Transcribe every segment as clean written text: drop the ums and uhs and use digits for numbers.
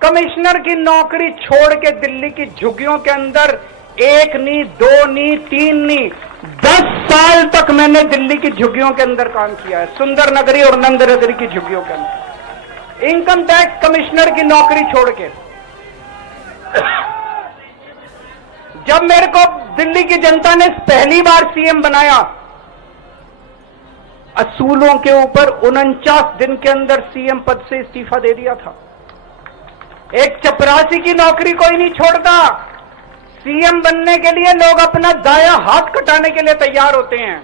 Commissioner की नौकरी छोड़ के दिल्ली की झुग्गियों के अंदर एक नहीं, दो नहीं, तीन नहीं, 10 साल तक मैंने दिल्ली की झुग्गियों के अंदर काम किया है, सुंदर नगरी और नंद नगरी की झुग्गियों के अंदर इनकम टैक्स कमिश्नर की नौकरी छोड़ के। जब मेरे को दिल्ली की जनता ने पहली बार सीएम बनाया, असूलों के ऊपर 49 दिन के अंदर सीएम पद से इस्तीफा दे दिया था। एक चपरासी की नौकरी कोई नहीं छोड़ता। सीएम बनने के लिए लोग अपना दायां हाथ कटाने के लिए तैयार होते हैं।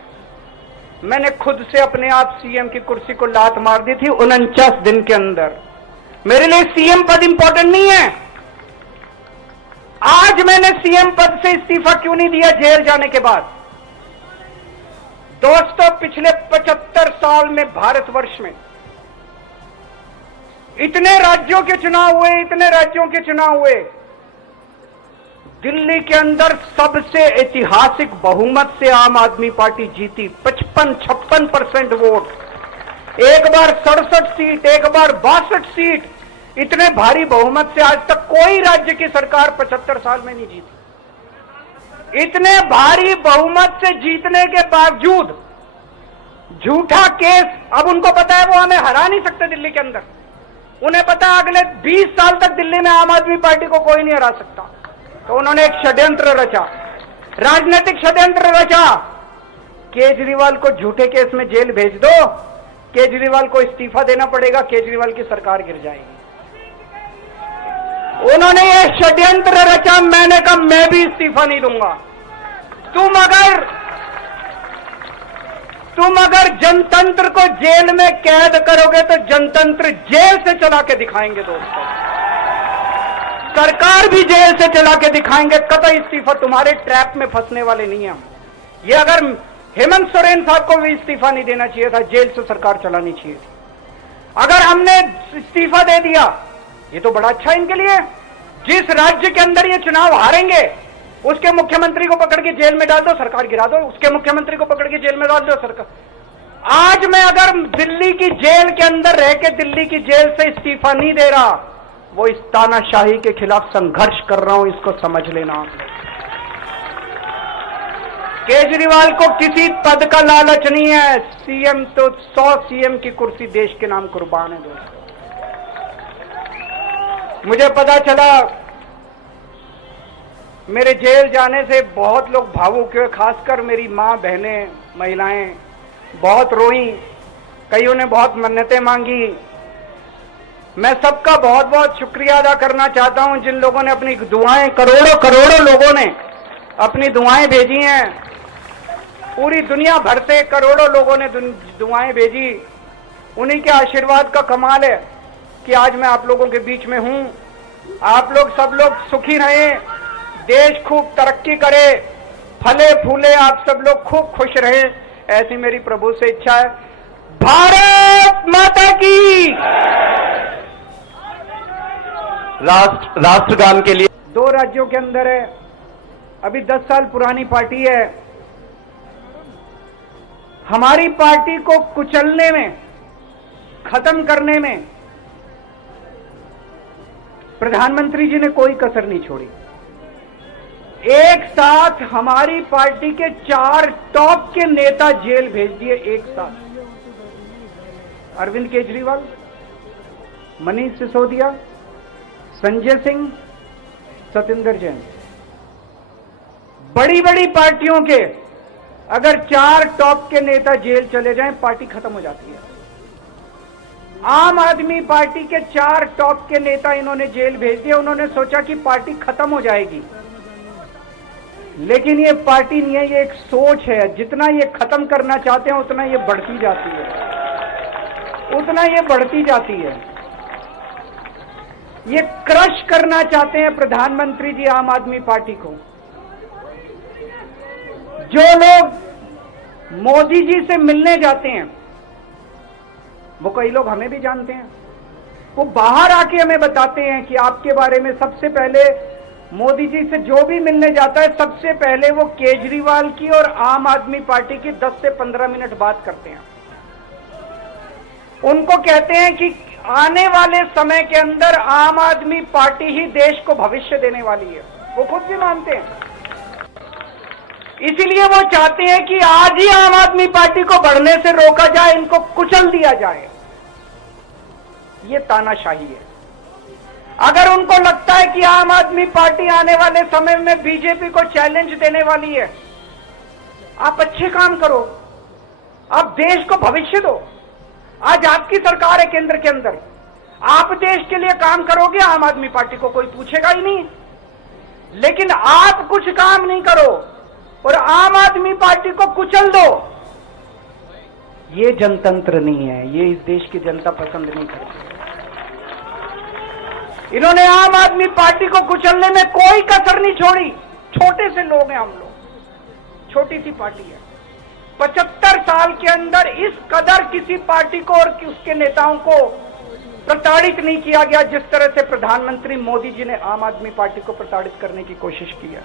मैंने खुद से अपने आप सीएम की कुर्सी को लात मार दी थी 49 दिन के अंदर। मेरे लिए सीएम पद इंपॉर्टेंट नहीं है। आज मैंने सीएम पद से इस्तीफा क्यों नहीं दिया जेल जाने के बाद? दोस्तों, पिछले 75 साल में भारतवर्ष में इतने राज्यों के चुनाव हुए, इतने राज्यों के चुनाव हुए, दिल्ली के अंदर सबसे ऐतिहासिक बहुमत से आम आदमी पार्टी जीती, 55-56% वोट। एक बार 67 सीट, एक बार 62 सीट। इतने भारी बहुमत से आज तक कोई राज्य की सरकार 75 साल में नहीं जीती। इतने भारी बहुमत से जीतने के बावजूद झूठा केस, अब उनको पता है वो हमें हरा नहीं सकते दिल्ली के अंदर। उन्हें पता है अगले 20 साल तक दिल्ली में आम आदमी पार्टी को कोई नहीं हरा सकता। तो उन्होंने एक षड्यंत्र रचा, राजनीतिक षड्यंत्र रचा। केजरीवाल को झूठे केस में जेल भेज दो, केजरीवाल को इस्तीफा देना पड़ेगा, केजरीवाल की सरकार गिर जाएगी। उन्होंने ये षड्यंत्र रचा। मैंने कहा मैं भी इस्तीफा नहीं दूंगा। तुम अगर जनतंत्र को जेल में कैद करोगे तो जनतंत्र जेल से चला के दिखाएंगे दोस्तों। सरकार भी जेल से चला के दिखाएंगे। कतई इस्तीफा, तुम्हारे ट्रैप में फंसने वाले नहीं हैं। ये अगर हेमंत सोरेन साहब को भी इस्तीफा नहीं देना चाहिए था, जेल से सरकार चलानी चाहिए थी। अगर हमने इस्तीफा दे दिया, ये तो बड़ा अच्छा इनके लिए। जिस राज्य के अंदर ये चुनाव हारेंगे उसके मुख्यमंत्री को पकड़ के जेल में डाल दो, सरकार गिरा दो। उसके मुख्यमंत्री को पकड़ के जेल में डाल दो, सरकार। आज मैं अगर दिल्ली की जेल के अंदर रह के दिल्ली की जेल से इस्तीफा नहीं दे रहा, वो इस तानाशाही के खिलाफ संघर्ष कर रहा हूं, इसको समझ लेना। केजरीवाल को किसी पद का लालच नहीं है। सीएम तो 100 सीएम की कुर्सी देश के नाम कुर्बान है दोस्तों। मुझे पता चला, मेरे जेल जाने से बहुत लोग भावुक हुए, खासकर मेरी मां, बहनें, महिलाएं बहुत रोई। कईयों ने बहुत मन्नतें मांगी। मैं सबका बहुत बहुत शुक्रिया अदा करना चाहता हूं जिन लोगों ने अपनी दुआएं, करोड़ों लोगों ने अपनी दुआएं भेजी हैं। पूरी दुनिया भर से करोड़ों लोगों ने दुआएं भेजी। उन्हीं के आशीर्वाद का कमाल है कि आज मैं आप लोगों के बीच में हूं। आप लोग सब लोग सुखी रहें, देश खूब तरक्की करे, फले फूले, आप सब लोग खूब खुश रहें, ऐसी मेरी प्रभु से इच्छा है। भारत माता की। राष्ट्रगान के लिए 2 राज्यों के अंदर है, अभी 10 साल पुरानी पार्टी है। हमारी पार्टी को कुचलने में, खत्म करने में प्रधानमंत्री जी ने कोई कसर नहीं छोड़ी। एक साथ हमारी पार्टी के 4 टॉप के नेता जेल भेज दिए एक साथ। अरविंद केजरीवाल, मनीष सिसोदिया, संजय सिंह, सतिंदर जैन। बड़ी बड़ी पार्टियों के अगर 4 टॉप के नेता जेल चले जाएं, पार्टी खत्म हो जाती है। आम आदमी पार्टी के 4 टॉप के नेता इन्होंने जेल भेज दिए। उन्होंने सोचा कि पार्टी खत्म हो जाएगी, लेकिन ये पार्टी नहीं है, ये एक सोच है। जितना ये खत्म करना चाहते हैं उतना ये बढ़ती जाती है, उतना ये बढ़ती जाती है। ये क्रश करना चाहते हैं प्रधानमंत्री जी आम आदमी पार्टी को। जो लोग मोदी जी से मिलने जाते हैं, वो कई लोग हमें भी जानते हैं, वो बाहर आके हमें बताते हैं कि आपके बारे में सबसे पहले मोदी जी से जो भी मिलने जाता है, सबसे पहले वो केजरीवाल की और आम आदमी पार्टी की 10 से 15 मिनट बात करते हैं। उनको कहते हैं कि आने वाले समय के अंदर आम आदमी पार्टी ही देश को भविष्य देने वाली है, वो खुद भी मानते हैं। इसीलिए वो चाहते हैं कि आज ही आम आदमी पार्टी को बढ़ने से रोका जाए, इनको कुचल दिया जाए। ये तानाशाही है। अगर उनको लगता है कि आम आदमी पार्टी आने वाले समय में बीजेपी को चैलेंज देने वाली है, आप अच्छे काम करो, आप देश को भविष्य दो। आज आपकी सरकार है केंद्र के अंदर, आप देश के लिए काम करोगे, आम आदमी पार्टी को कोई पूछेगा ही नहीं। लेकिन आप कुछ काम नहीं करो और आम आदमी पार्टी को कुचल दो, ये जनतंत्र नहीं है, ये इस देश की जनता पसंद नहीं करती। इन्होंने आम आदमी पार्टी को कुचलने में कोई कसर नहीं छोड़ी। छोटे से लोग हैं हम लोग, छोटी सी पार्टी है। 75 साल के अंदर इस कदर किसी पार्टी को और उसके नेताओं को प्रताड़ित नहीं किया गया जिस तरह से प्रधानमंत्री मोदी जी ने आम आदमी पार्टी को प्रताड़ित करने की कोशिश की है।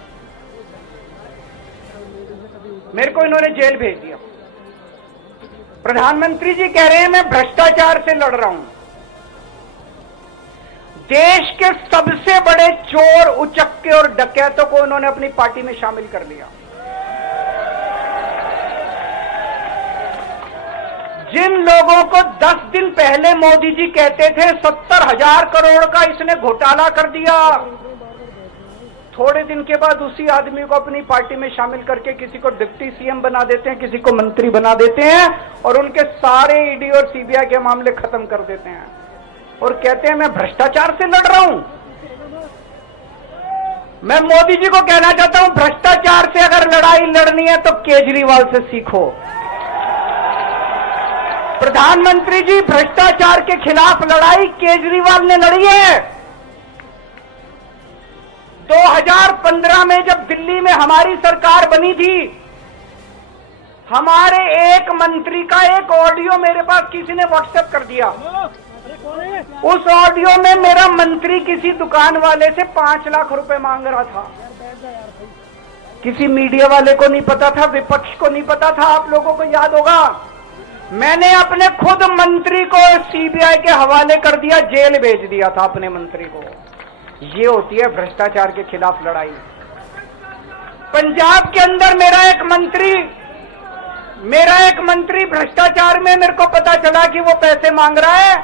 मेरे को इन्होंने जेल भेज दिया। प्रधानमंत्री जी कह रहे हैं मैं भ्रष्टाचार से लड़ रहा हूं। देश के सबसे बड़े चोर, उचक्के और डकैतों को उन्होंने अपनी पार्टी में शामिल कर लिया। जिन लोगों को 10 दिन पहले मोदी जी कहते थे 70,000 करोड़ का इसने घोटाला कर दिया, थोड़े दिन के बाद उसी आदमी को अपनी पार्टी में शामिल करके किसी को डिप्टी सीएम बना देते हैं, किसी को मंत्री बना देते हैं और उनके सारे ईडी और सीबीआई के मामले खत्म कर देते हैं और कहते हैं मैं भ्रष्टाचार से लड़ रहा हूं। मैं मोदी जी को कहना चाहता हूं, भ्रष्टाचार से अगर लड़ाई लड़नी है तो केजरीवाल से सीखो। प्रधानमंत्री जी, भ्रष्टाचार के खिलाफ लड़ाई केजरीवाल ने लड़ी है। 2015 में जब दिल्ली में हमारी सरकार बनी थी, हमारे एक मंत्री का एक ऑडियो मेरे पास किसी ने व्हाट्सएप कर दिया। उस ऑडियो में मेरा मंत्री किसी दुकान वाले से 5 लाख रुपए मांग रहा था। किसी मीडिया वाले को नहीं पता था, विपक्ष को नहीं पता था। आप लोगों को याद होगा, मैंने अपने खुद मंत्री को सीबीआई के हवाले कर दिया, जेल भेज दिया था अपने मंत्री को। ये होती है भ्रष्टाचार के खिलाफ लड़ाई। पंजाब के अंदर मेरा एक मंत्री भ्रष्टाचार में, मेरे को पता चला कि वो पैसे मांग रहा है,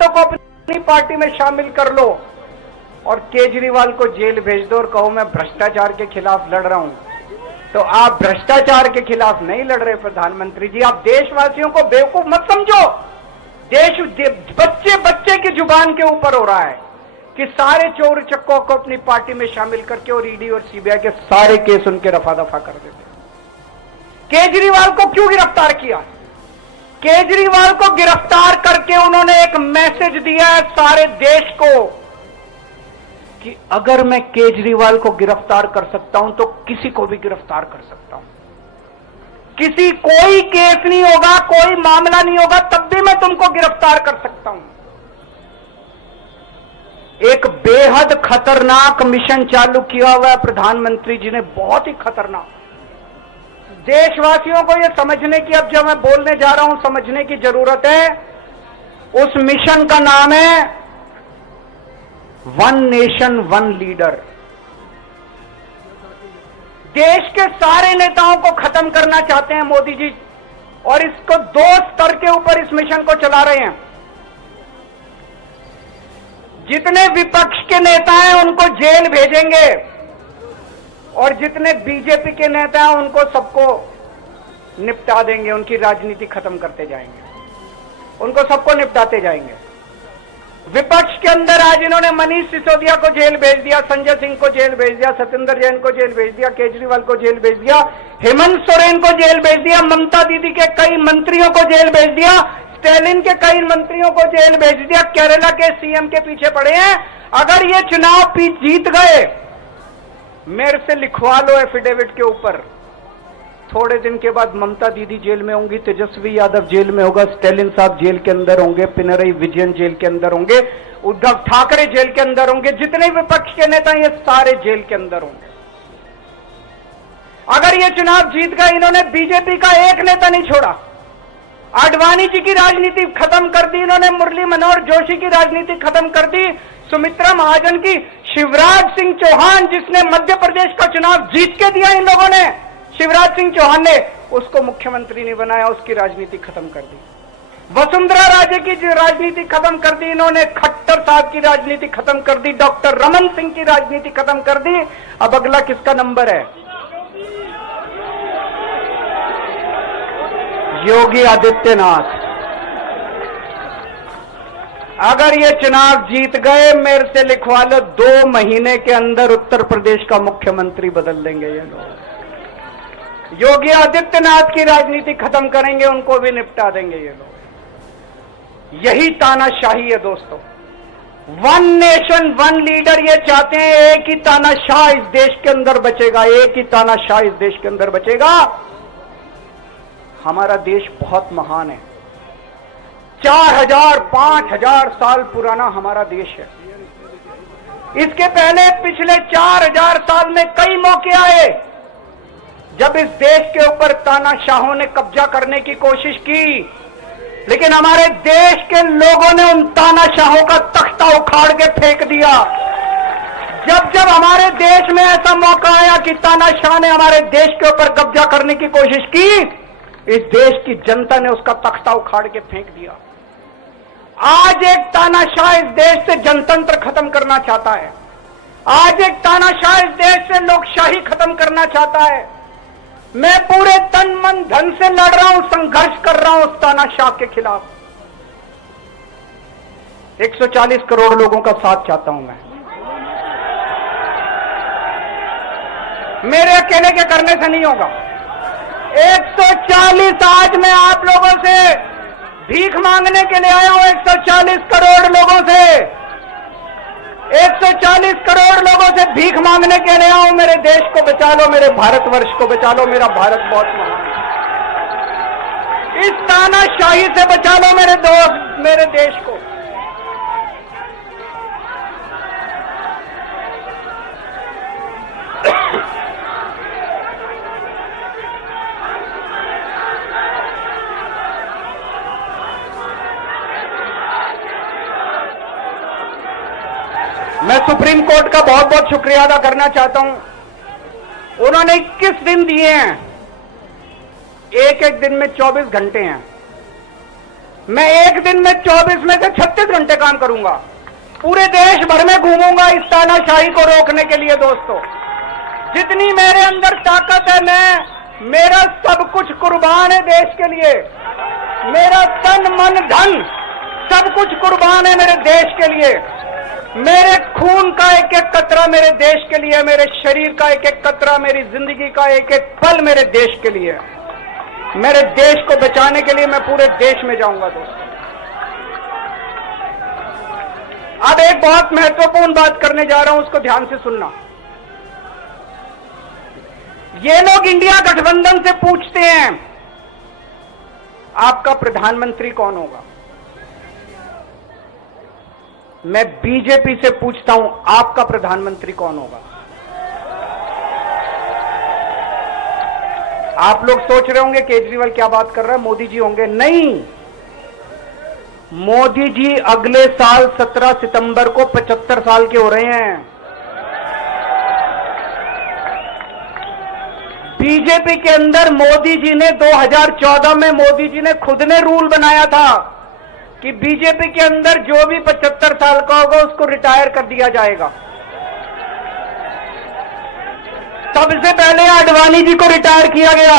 तो को अपनी पार्टी में शामिल कर लो और केजरीवाल को जेल भेज दो और कहो मैं भ्रष्टाचार के खिलाफ लड़ रहा हूं। तो आप भ्रष्टाचार के खिलाफ नहीं लड़ रहे प्रधानमंत्री जी। आप देशवासियों को बेवकूफ मत समझो। देश बच्चे बच्चे की जुबान के ऊपर हो रहा है कि सारे चोर चक्कों को अपनी पार्टी में शामिल करके और ईडी और सीबीआई के सारे केस उनके रफा दफा कर देते। केजरीवाल को क्यों गिरफ्तार किया? केजरीवाल को गिरफ्तार करके उन्होंने एक मैसेज दिया है सारे देश को कि अगर मैं केजरीवाल को गिरफ्तार कर सकता हूं तो किसी को भी गिरफ्तार कर सकता हूं। कोई केस नहीं होगा, कोई मामला नहीं होगा, तब भी मैं तुमको गिरफ्तार कर सकता हूं। एक बेहद खतरनाक मिशन चालू किया हुआ है प्रधानमंत्री जी ने, बहुत ही खतरनाक। देशवासियों को यह समझने की, अब जब मैं बोलने जा रहा हूं, समझने की जरूरत है। उस मिशन का नाम है वन नेशन वन लीडर। देश के सारे नेताओं को खत्म करना चाहते हैं मोदी जी और इसको 2 स्तर के ऊपर इस मिशन को चला रहे हैं। जितने विपक्ष के नेता हैं उनको जेल भेजेंगे और जितने बीजेपी के नेता हैं उनको सबको निपटा देंगे, उनकी राजनीति खत्म करते जाएंगे, उनको सबको निपटाते जाएंगे। विपक्ष के अंदर आज इन्होंने मनीष सिसोदिया को जेल भेज दिया, संजय सिंह को जेल भेज दिया, सत्येंद्र जैन को जेल भेज दिया, केजरीवाल को जेल भेज दिया, हेमंत सोरेन को जेल भेज दिया, ममता दीदी के कई मंत्रियों को जेल भेज दिया, स्टैलिन के कई मंत्रियों को जेल भेज दिया, केरला के सीएम के पीछे पड़े हैं। अगर ये चुनाव जीत गए, मेरे से लिखवा लो एफिडेविट के ऊपर, थोड़े दिन के बाद ममता दीदी जेल में होंगी, तेजस्वी यादव जेल में होगा, स्टालिन साहब जेल के अंदर होंगे, पिनरई विजयन जेल के अंदर होंगे, उद्धव ठाकरे जेल के अंदर होंगे, जितने विपक्ष के नेता ये सारे जेल के अंदर होंगे। अगर ये चुनाव जीत गए, इन्होंने बीजेपी का एक नेता नहीं छोड़ा। आडवाणी जी की राजनीति खत्म कर दी इन्होंने, मुरली मनोहर जोशी की राजनीति खत्म कर दी, सुमित्रा महाजन की, शिवराज सिंह चौहान जिसने मध्य प्रदेश का चुनाव जीत के दिया इन लोगों ने, शिवराज सिंह चौहान ने उसको मुख्यमंत्री नहीं बनाया, उसकी राजनीति खत्म कर दी। वसुंधरा राजे की राजनीति खत्म कर दी इन्होंने, खट्टर साहब की राजनीति खत्म कर दी, डॉक्टर रमन सिंह की राजनीति खत्म कर दी। अब अगला किसका नंबर है? योगी आदित्यनाथ। अगर ये चुनाव जीत गए, मेरे से लिखवा लो, 2 महीने के अंदर उत्तर प्रदेश का मुख्यमंत्री बदल देंगे ये लोग। योगी आदित्यनाथ की राजनीति खत्म करेंगे, उनको भी निपटा देंगे ये लोग। यही तानाशाही है दोस्तों। 1 नेशन 1 लीडर ये चाहते हैं, एक ही तानाशाह इस देश के अंदर बचेगा, एक ही तानाशाह इस देश के अंदर बचेगा। हमारा देश बहुत महान है, 4000 5000 साल पुराना हमारा देश है। इसके पहले पिछले 4000 साल में कई मौके आए जब इस देश के ऊपर तानाशाहों ने कब्जा करने की कोशिश की, लेकिन हमारे देश के लोगों ने उन तानाशाहों का तख्ता उखाड़ के फेंक दिया। जब जब हमारे देश में ऐसा मौका आया कि तानाशाह ने हमारे देश के ऊपर कब्जा करने की कोशिश की, इस देश की जनता ने उसका तख्ता उखाड़ के फेंक दिया। आज एक तानाशाह इस देश से जनतंत्र खत्म करना चाहता है, आज एक तानाशाह इस देश से लोकशाही खत्म करना चाहता है। मैं पूरे तन मन धन से लड़ रहा हूं, संघर्ष कर रहा हूं उस तानाशाह के खिलाफ। 140 करोड़ लोगों का साथ चाहता हूं मैं। मेरे अकेले के करने से नहीं होगा। 140 आज मैं आप लोगों से भीख मांगने के लिए आया हूं, 140 करोड़ लोगों से, 140 करोड़ लोगों से भीख मांगने के लिए आया हूं। मेरे देश को बचा लो, मेरे भारतवर्ष को बचा लो, मेरा भारत बहुत महान है। इस तानाशाही से बचा लो मेरे दोस्त, मेरे देश को। मैं सुप्रीम कोर्ट का बहुत बहुत शुक्रिया अदा करना चाहता हूं। उन्होंने 21 दिन दिए हैं, एक एक दिन में 24 घंटे हैं। मैं एक दिन में 24 में से 36 घंटे काम करूंगा, पूरे देश भर में घूमूंगा इस तानाशाही को रोकने के लिए। दोस्तों, जितनी मेरे अंदर ताकत है, मेरा सब कुछ कुर्बान है देश के लिए। मेरा तन मन धन सब कुछ कुर्बान है मेरे देश के लिए। मेरे खून का एक एक कतरा मेरे देश के लिए, मेरे शरीर का एक एक कतरा, मेरी जिंदगी का एक एक पल मेरे देश के लिए। मेरे देश को बचाने के लिए मैं पूरे देश में जाऊंगा दोस्तों। अब एक बहुत महत्वपूर्ण बात करने जा रहा हूं, उसको ध्यान से सुनना। ये लोग इंडिया गठबंधन से पूछते हैं आपका प्रधानमंत्री कौन होगा। मैं बीजेपी से पूछता हूं आपका प्रधानमंत्री कौन होगा। आप लोग सोच रहे होंगे केजरीवाल क्या बात कर रहा है, मोदी जी होंगे। नहीं, मोदी जी अगले साल 17 सितंबर को 75 साल के हो रहे हैं। बीजेपी के अंदर मोदी जी ने 2014 में मोदी जी ने खुद ने रूल बनाया था कि बीजेपी के अंदर जो भी 75 साल का होगा उसको रिटायर कर दिया जाएगा। सबसे पहले आडवाणी जी को रिटायर किया गया,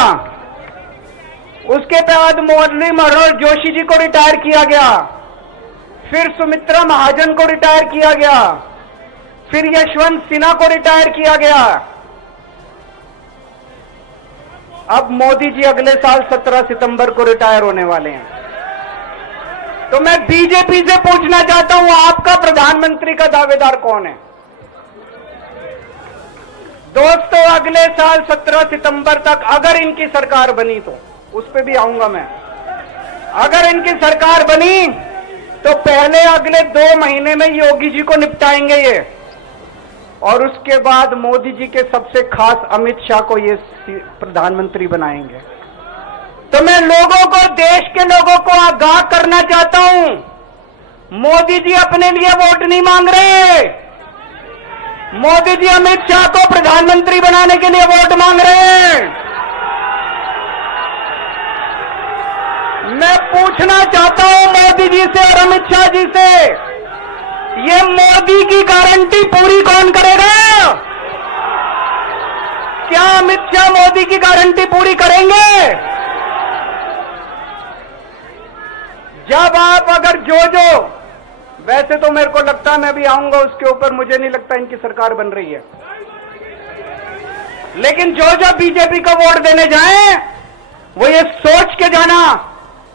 उसके बाद मुरली मनोहर जोशी जी को रिटायर किया गया, फिर सुमित्रा महाजन को रिटायर किया गया, फिर यशवंत सिन्हा को रिटायर किया गया। अब मोदी जी अगले साल 17 सितंबर को रिटायर होने वाले हैं। तो मैं बीजेपी से पूछना चाहता हूं आपका प्रधानमंत्री का दावेदार कौन है। दोस्तों, अगले साल 17 सितंबर तक अगर इनकी सरकार बनी तो उस पे भी आऊंगा मैं। अगर इनकी सरकार बनी तो पहले अगले 2 महीने में योगी जी को निपटाएंगे ये, और उसके बाद मोदी जी के सबसे खास अमित शाह को ये प्रधानमंत्री बनाएंगे। तो मैं लोगों को, देश के लोगों को आगाह करना चाहता हूं, मोदी जी अपने लिए वोट नहीं मांग रहे। मोदी जी अमित शाह को प्रधानमंत्री बनाने के लिए वोट मांग रहे हैं। मैं पूछना चाहता हूं मोदी जी से और अमित शाह जी से, ये मोदी की गारंटी पूरी कौन करेगा? क्या अमित शाह मोदी की गारंटी पूरी करेंगे? जब आप अगर जो वैसे तो मेरे को लगता है मैं भी आऊंगा उसके ऊपर, मुझे नहीं लगता इनकी सरकार बन रही है, लेकिन जो बीजेपी को वोट देने जाएं वो ये सोच के जाना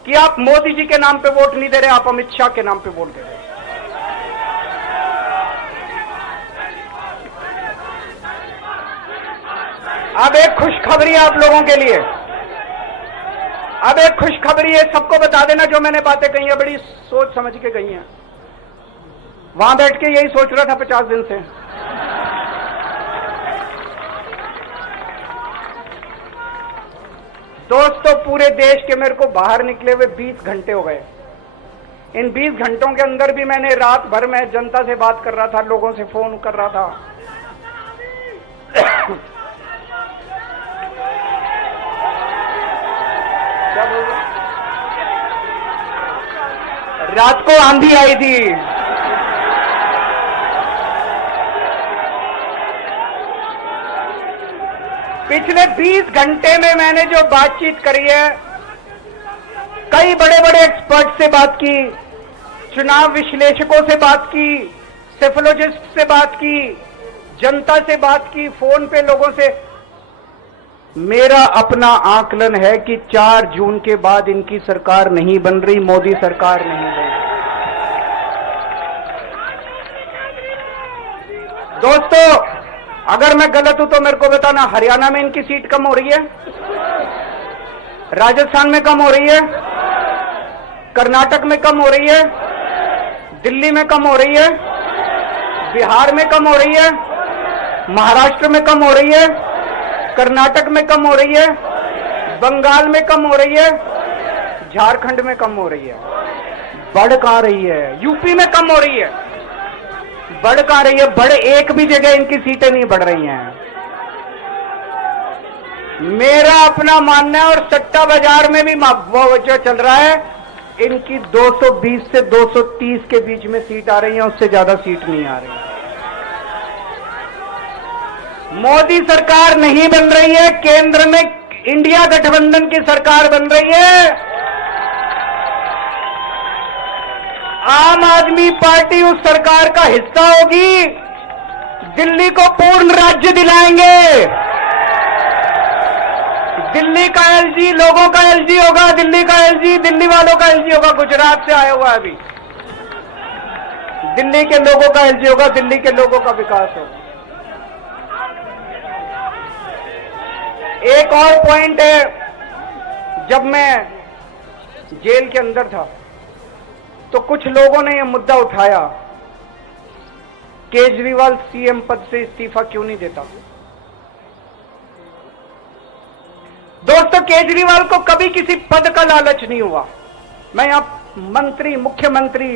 कि आप मोदी जी के नाम पे वोट नहीं दे रहे, आप अमित शाह के नाम पे वोट दे रहे हैं। अब एक खुशखबरी है आप लोगों के लिए, अब एक खुशखबरी है, सबको बता देना जो मैंने बातें कही है बड़ी सोच समझ के कही हैं। वहां बैठ के यही सोच रहा था 50 दिन से। दोस्तों, पूरे देश के मेरे को बाहर निकले हुए 20 घंटे हो गए। इन 20 घंटों के अंदर भी मैंने रात भर में जनता से बात कर रहा था, लोगों से फोन कर रहा था। रात को आंधी आई थी, पिछले 20 घंटे में मैंने जो बातचीत करी है, कई बड़े बड़े एक्सपर्ट से बात की, चुनाव विश्लेषकों से बात की, सेफोलॉजिस्ट से बात की, जनता से बात की, फोन पे लोगों से। मेरा अपना आकलन है कि 4 जून के बाद इनकी सरकार नहीं बन रही, मोदी सरकार नहीं बन रही। दोस्तों, अगर मैं गलत हूं तो मेरे को बताना, हरियाणा में इनकी सीट कम हो रही है, राजस्थान में कम हो रही है, कर्नाटक में कम हो रही है, दिल्ली में कम हो रही है, बिहार में कम हो रही है, महाराष्ट्र में कम हो रही है, कर्नाटक में कम हो रही है, बंगाल में कम हो रही है, झारखंड में कम हो रही है। बढ़ कहां रही है? यूपी में कम हो रही है, बढ़ कहां रही है? बड़े एक भी जगह इनकी सीटें नहीं बढ़ रही हैं। मेरा अपना मानना है, और सट्टा बाजार में भी वो जो चल रहा है, इनकी 220 से 230 के बीच में सीट आ रही है, उससे ज्यादा सीट नहीं आ रही। मोदी सरकार नहीं बन रही है, केंद्र में इंडिया गठबंधन की सरकार बन रही है। आम आदमी पार्टी उस सरकार का हिस्सा होगी, दिल्ली को पूर्ण राज्य दिलाएंगे। दिल्ली का एलजी लोगों का एलजी होगा, दिल्ली का एलजी दिल्ली वालों का एलजी होगा। गुजरात से आया हुआ है अभी, दिल्ली के लोगों का एलजी होगा, दिल्ली के लोगों का विकास होगा। एक और पॉइंट है, जब मैं जेल के अंदर था तो कुछ लोगों ने यह मुद्दा उठाया, केजरीवाल सीएम पद से इस्तीफा क्यों नहीं देता। दोस्तों, केजरीवाल को कभी किसी पद का लालच नहीं हुआ। मैं यहां मंत्री, मुख्यमंत्री,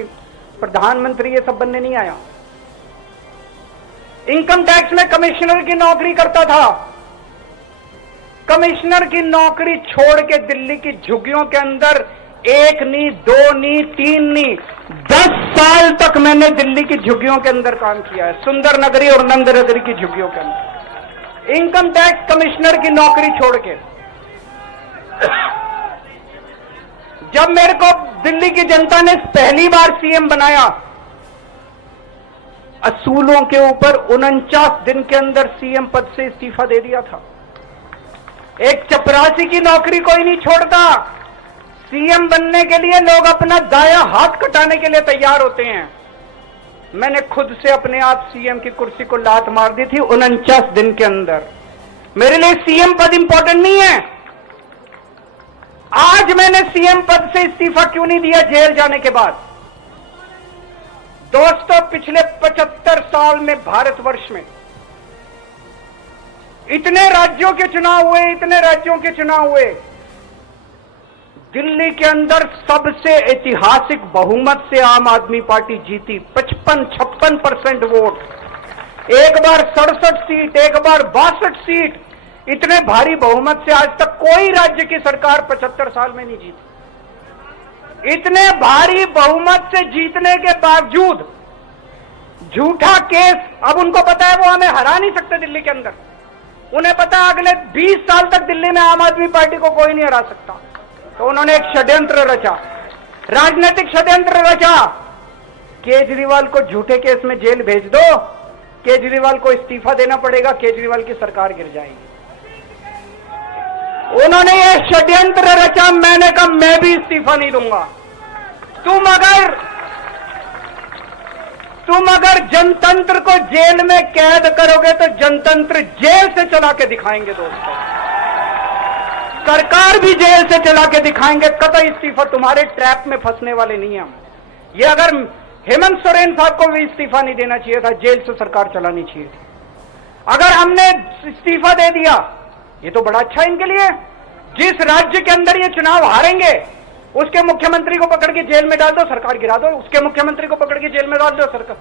प्रधानमंत्री ये सब बनने नहीं आया। इनकम टैक्स में कमिश्नर की नौकरी करता था। कमिश्नर की नौकरी छोड़ के दिल्ली की झुग्गियों के अंदर 1 नहीं, 2 नहीं, 3 नहीं, 10 साल तक मैंने दिल्ली की झुग्गियों के अंदर काम किया है, सुंदर नगरी और नंद नगरी की झुग्गियों के अंदर, इनकम टैक्स कमिश्नर की नौकरी छोड़ के। जब मेरे को दिल्ली की जनता ने पहली बार सीएम बनाया, असूलों के ऊपर 49 दिन के अंदर सीएम पद से इस्तीफा दे दिया था। एक चपरासी की नौकरी कोई नहीं छोड़ता। सीएम बनने के लिए लोग अपना दायां हाथ कटाने के लिए तैयार होते हैं। मैंने खुद से अपने आप सीएम की कुर्सी को लात मार दी थी 49 दिन के अंदर। मेरे लिए सीएम पद इंपॉर्टेंट नहीं है। आज मैंने सीएम पद से इस्तीफा क्यों नहीं दिया जेल जाने के बाद? दोस्तों, पिछले 75 साल में भारतवर्ष में इतने राज्यों के चुनाव हुए, दिल्ली के अंदर सबसे ऐतिहासिक बहुमत से आम आदमी पार्टी जीती, 55-56% वोट। एक बार 67 सीट, एक बार 62 सीट। इतने भारी बहुमत से आज तक कोई राज्य की सरकार 75 साल में नहीं जीती। इतने भारी बहुमत से जीतने के बावजूद झूठा केस, अब उनको पता है वो हमें हरा नहीं सकते दिल्ली के अंदर। उन्हें पता है अगले 20 साल तक दिल्ली में आम आदमी पार्टी को कोई नहीं हरा सकता। तो उन्होंने एक षड्यंत्र रचा, राजनीतिक षड्यंत्र रचा। केजरीवाल को झूठे केस में जेल भेज दो, केजरीवाल को इस्तीफा देना पड़ेगा, केजरीवाल की सरकार गिर जाएगी। उन्होंने ये षड्यंत्र रचा। मैंने कहा मैं भी इस्तीफा नहीं दूंगा। तुम अगर जनतंत्र को जेल में कैद करोगे तो जनतंत्र जेल से चला के दिखाएंगे दोस्तों। सरकार भी जेल से चला के दिखाएंगे। कतई इस्तीफा, तुम्हारे ट्रैप में फंसने वाले नहीं हम। ये अगर हेमंत सोरेन साहब को भी इस्तीफा नहीं देना चाहिए था, जेल से सरकार चलानी चाहिए थी। अगर हमने इस्तीफा दे दिया, ये तो बड़ा अच्छा इनके लिए। जिस राज्य के अंदर ये चुनाव हारेंगे उसके मुख्यमंत्री को पकड़ के जेल में डाल दो, सरकार गिरा दो। उसके मुख्यमंत्री को पकड़ के जेल में डाल दो, सरकार।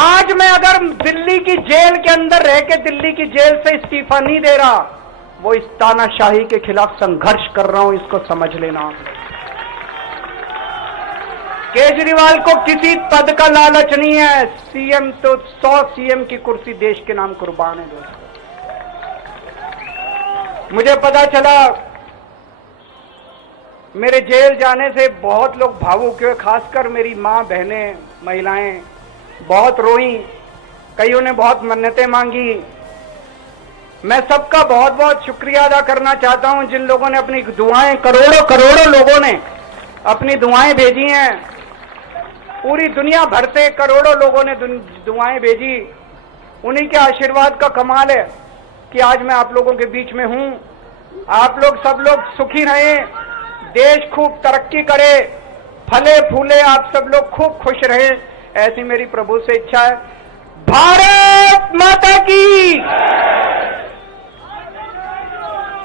आज मैं अगर दिल्ली की जेल के अंदर रह के दिल्ली की जेल से इस्तीफा नहीं दे रहा, वो इस तानाशाही के खिलाफ संघर्ष कर रहा हूं, इसको समझ लेना। केजरीवाल को किसी पद का लालच नहीं है। सीएम तो 100 सीएम की कुर्सी देश के नाम कुर्बान है दोस्तों। मुझे पता चला मेरे जेल जाने से बहुत लोग भावुक हुए, खासकर मेरी मां, बहनें, महिलाएं बहुत रोई। कईयों ने बहुत मन्नतें मांगी। मैं सबका बहुत बहुत शुक्रिया अदा करना चाहता हूं जिन लोगों ने अपनी दुआएं, करोड़ों लोगों ने अपनी दुआएं भेजी हैं। पूरी दुनिया भर से करोड़ों लोगों ने दुआएं भेजी। उन्हीं के आशीर्वाद का कमाल है कि आज मैं आप लोगों के बीच में हूं। आप लोग सब लोग सुखी रहें, देश खूब तरक्की करे, फले फूले, आप सब लोग खूब खुश रहें, ऐसी मेरी प्रभु से इच्छा है। भारत माता की।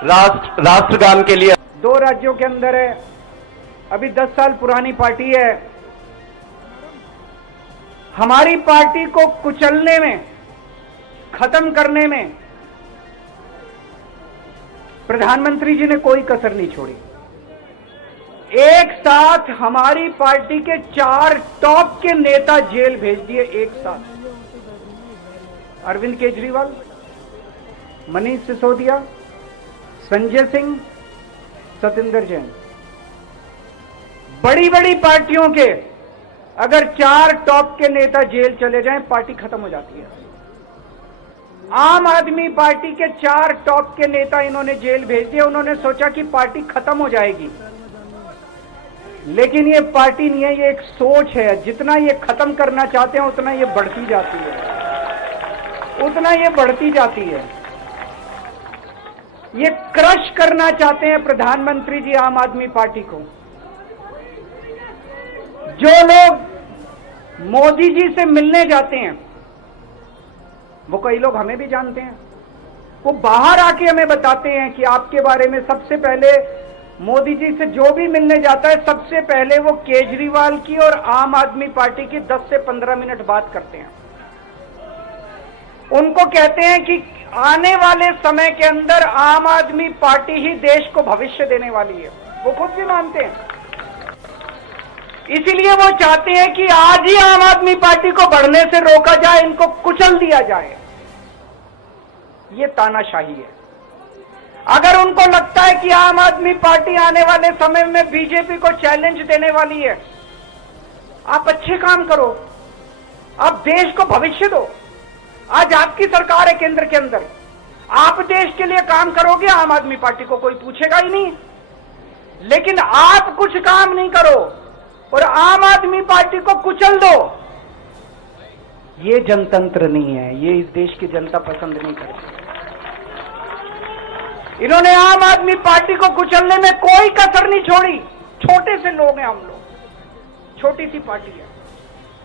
राष्ट्रगान के लिए 2 राज्यों के अंदर है, अभी 10 साल पुरानी पार्टी है। हमारी पार्टी को कुचलने में, खत्म करने में प्रधानमंत्री जी ने कोई कसर नहीं छोड़ी। एक साथ हमारी पार्टी के 4 टॉप के नेता जेल भेज दिए एक साथ। अरविंद केजरीवाल, मनीष सिसोदिया, संजय सिंह, सतिंदर जैन। बड़ी बड़ी पार्टियों के अगर 4 टॉप के नेता जेल चले जाएं, पार्टी खत्म हो जाती है। आम आदमी पार्टी के 4 टॉप के नेता इन्होंने जेल भेज दिए। उन्होंने सोचा कि पार्टी खत्म हो जाएगी, लेकिन ये पार्टी नहीं है, ये एक सोच है। जितना ये खत्म करना चाहते हैं उतना ये बढ़ती जाती है, ये क्रश करना चाहते हैं प्रधानमंत्री जी आम आदमी पार्टी को। जो लोग मोदी जी से मिलने जाते हैं, वो कई लोग हमें भी जानते हैं, वो बाहर आके हमें बताते हैं कि आपके बारे में सबसे पहले मोदी जी से जो भी मिलने जाता है, सबसे पहले वो केजरीवाल की और आम आदमी पार्टी की 10 से 15 मिनट बात करते हैं। उनको कहते हैं कि आने वाले समय के अंदर आम आदमी पार्टी ही देश को भविष्य देने वाली है। वो खुद भी मानते हैं। इसीलिए वो चाहते हैं कि आज ही आम आदमी पार्टी को बढ़ने से रोका जाए, इनको कुचल दिया जाए। ये तानाशाही है। अगर उनको लगता है कि आम आदमी पार्टी आने वाले समय में बीजेपी को चैलेंज देने वाली है, आप अच्छे काम करो, आप देश को भविष्य दो। आज आपकी सरकार है केंद्र के अंदर, आप देश के लिए काम करोगे, आम आदमी पार्टी को कोई पूछेगा ही नहीं। लेकिन आप कुछ काम नहीं करो और आम आदमी पार्टी को कुचल दो, ये जनतंत्र नहीं है, ये इस देश की जनता पसंद नहीं करती। इन्होंने आम आदमी पार्टी को कुचलने में कोई कसर नहीं छोड़ी। छोटे से लोग हैं हम लोग, छोटी सी पार्टी है।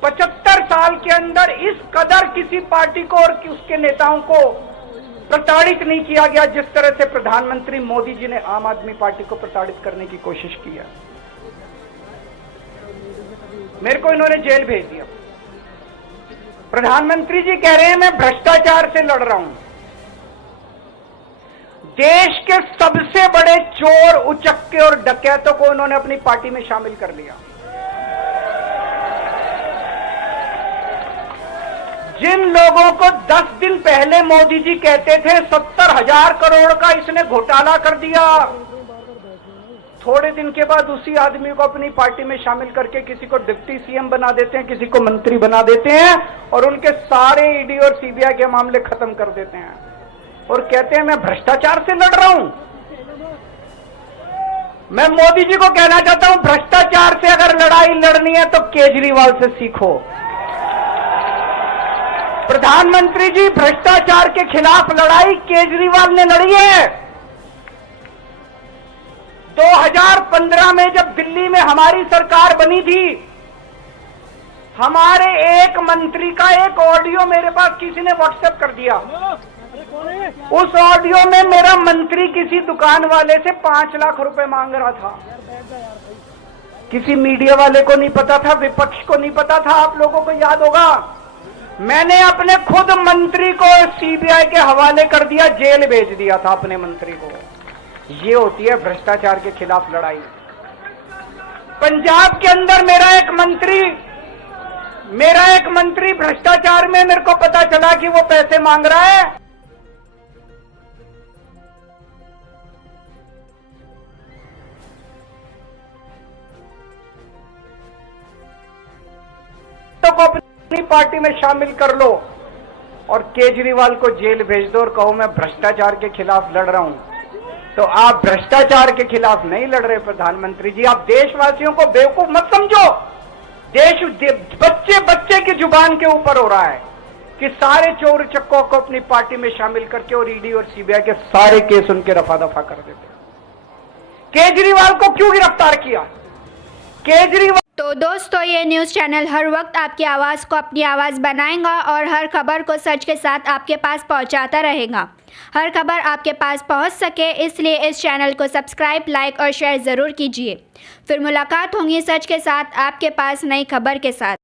75 साल के अंदर इस कदर किसी पार्टी को और उसके नेताओं को प्रताड़ित नहीं किया गया जिस तरह से प्रधानमंत्री मोदी जी ने आम आदमी पार्टी को प्रताड़ित करने की कोशिश की है। मेरे को इन्होंने जेल भेज दिया। प्रधानमंत्री जी कह रहे हैं मैं भ्रष्टाचार से लड़ रहा हूं। देश के सबसे बड़े चोर, उचक्के और डकैतों को उन्होंने अपनी पार्टी में शामिल कर लिया। जिन लोगों को 10 दिन पहले मोदी जी कहते थे 70,000 करोड़ का इसने घोटाला कर दिया, थोड़े दिन के बाद उसी आदमी को अपनी पार्टी में शामिल करके किसी को डिप्टी सीएम बना देते हैं, किसी को मंत्री बना देते हैं और उनके सारे ईडी और सीबीआई के मामले खत्म कर देते हैं और कहते हैं मैं भ्रष्टाचार से लड़ रहा हूं। मैं मोदी जी को कहना चाहता हूं, भ्रष्टाचार से अगर लड़ाई लड़नी है तो केजरीवाल से सीखो। प्रधानमंत्री जी, भ्रष्टाचार के खिलाफ लड़ाई केजरीवाल ने लड़ी है। 2015 में जब दिल्ली में हमारी सरकार बनी थी, हमारे एक मंत्री का एक ऑडियो मेरे पास किसी ने व्हाट्सएप कर दिया। उस ऑडियो में मेरा मंत्री किसी दुकान वाले से 5 लाख रुपए मांग रहा था। किसी मीडिया वाले को नहीं पता था, विपक्ष को नहीं पता था। आप लोगों को याद होगा, मैंने अपने खुद मंत्री को सीबीआई के हवाले कर दिया, जेल भेज दिया था अपने मंत्री को। ये होती है भ्रष्टाचार के खिलाफ लड़ाई। पंजाब के अंदर मेरा एक मंत्री भ्रष्टाचार में, मेरे को पता चला कि वो पैसे मांग रहा है, तो को अपनी पार्टी में शामिल कर लो और केजरीवाल को जेल भेज दो और कहो मैं भ्रष्टाचार के खिलाफ लड़ रहा हूं। तो आप भ्रष्टाचार के खिलाफ नहीं लड़ रहे प्रधानमंत्री जी। आप देशवासियों को बेवकूफ मत समझो। देश बच्चे बच्चे की जुबान के ऊपर हो रहा है कि सारे चोर चक्कों को अपनी पार्टी में शामिल करके और ईडी और सीबीआई के सारे केस उनके रफा दफा कर देते। केजरीवाल को क्यों गिरफ्तार किया? केजरीवाल तो दोस्तों, ये न्यूज़ चैनल हर वक्त आपकी आवाज़ को अपनी आवाज़ बनाएगा और हर खबर को सच के साथ आपके पास पहुंचाता रहेगा। हर खबर आपके पास पहुंच सके इसलिए इस चैनल को सब्सक्राइब, लाइक और शेयर ज़रूर कीजिए। फिर मुलाकात होगी सच के साथ आपके पास नई खबर के साथ।